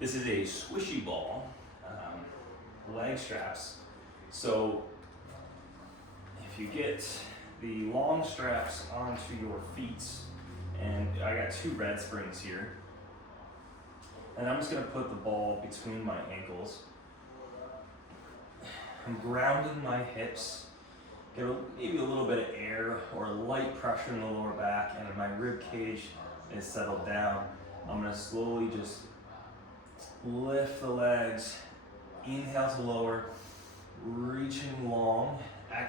This is a squishy ball, leg straps. So if you get the long straps onto your feet, and I got 2 red springs here, and I'm just gonna put the ball between my ankles. I'm grounding my hips, get maybe a little bit of air or light pressure in the lower back, and if my rib cage is settled down, I'm gonna slowly just lift the legs, inhale to lower, reaching long.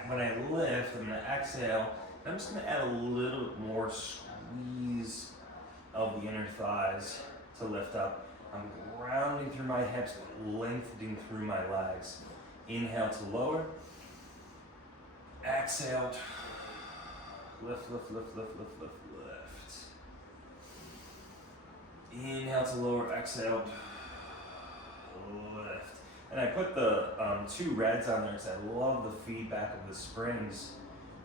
When I lift, I'm gonna exhale. I'm just gonna add a little bit more squeeze of the inner thighs to lift up. I'm grounding through my hips, lengthening through my legs. Inhale to lower. Exhale. Lift, lift, lift, lift, lift, lift, lift. Inhale to lower, exhale. Lift. And I put the 2 reds on there because I love the feedback of the springs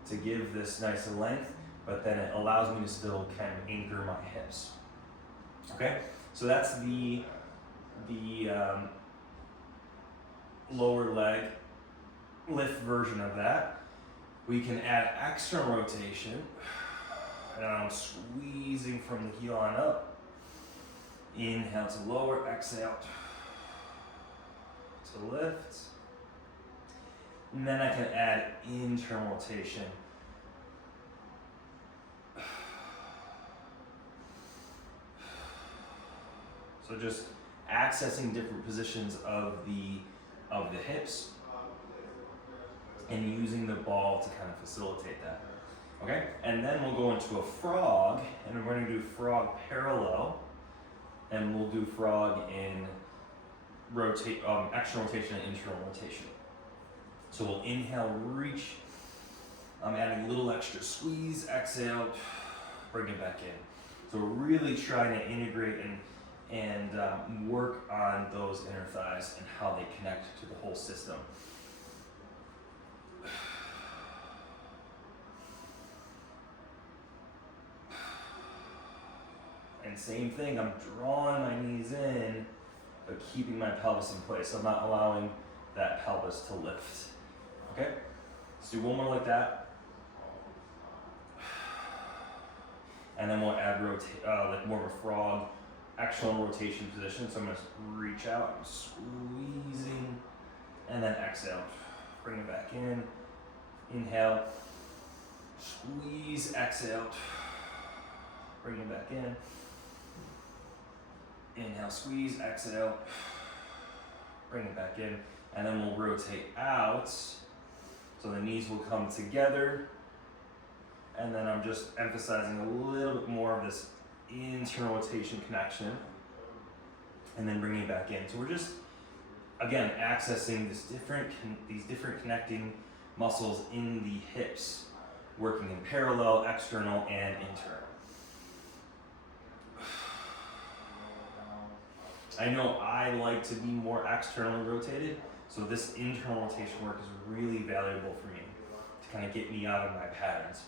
to give this nice length, but then it allows me to still kind of anchor my hips. Okay, so that's the lower leg lift version of that. We can add external rotation, and I'm squeezing from the heel on up. Inhale to lower, exhale to lift. And then I can add internal rotation. So just accessing different positions of the hips and using the ball to kind of facilitate that. Okay? And then we'll go into a frog, and we're going to do frog parallel, and we'll do frog in external rotation and internal rotation. So we'll inhale, reach. I'm adding a little extra squeeze, exhale, bring it back in. So we're really trying to integrate and work on those inner thighs and how they connect to the whole system. And same thing, I'm drawing my knees in, but keeping my pelvis in place. So I'm not allowing that pelvis to lift. Okay? Let's do one more like that. And then we'll add like more of a frog external rotation position. So I'm gonna reach out, I'm squeezing, and then exhale. Bring it back in. Inhale, squeeze, exhale. Bring it back in. Inhale, squeeze, exhale. Bring it back in. And then we'll rotate out. So the knees will come together. And then I'm just emphasizing a little bit more of this internal rotation connection. And then bringing it back in. So we're just, again, accessing these different connecting muscles in the hips, working in parallel, external, and internal. I know I like to be more externally rotated, so this internal rotation work is really valuable for me to kind of get me out of my patterns.